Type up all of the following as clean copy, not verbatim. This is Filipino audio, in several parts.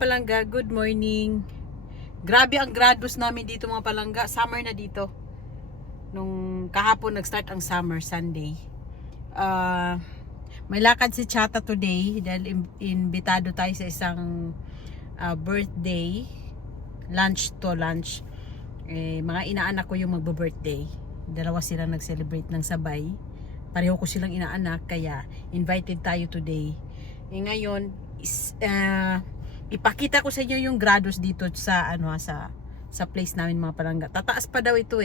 palangga, good morning. Grabe ang grados namin dito mga palangga. Summer na dito. Nung kahapon nag-start ang summer, Sunday. May lakad si Chata today dahil imbitado tayo sa isang birthday. Lunch. Mga inaanak ko yung magbo-birthday. Dalawa sila nag-celebrate ng sabay. Pareho ko silang inaanak kaya invited tayo today. Ngayon ipakita ko sa inyo yung grados dito sa sa place namin mga palangga. Tataas pa daw ito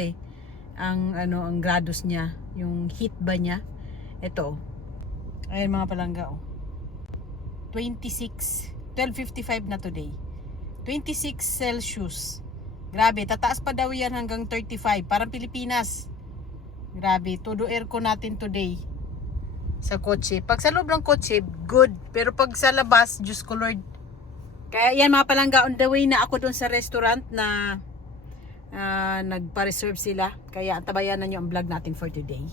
ang grados niya, yung heat ba niya. Ito. Ayun mga palangga 12:55 na today. 26 Celsius. Grabe, tataas pa daw yan hanggang 35, parang Pilipinas. Grabe, todo aircon natin today sa kotse. Pag sa loob ng kotse, good. Pero pag sa labas, Diyos ko Lord. Kaya yan mga palangga, on the way na ako doon sa restaurant na nagpa-reserve sila. Kaya antabayanan nyo ang vlog natin for today.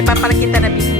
Ipapakita na video.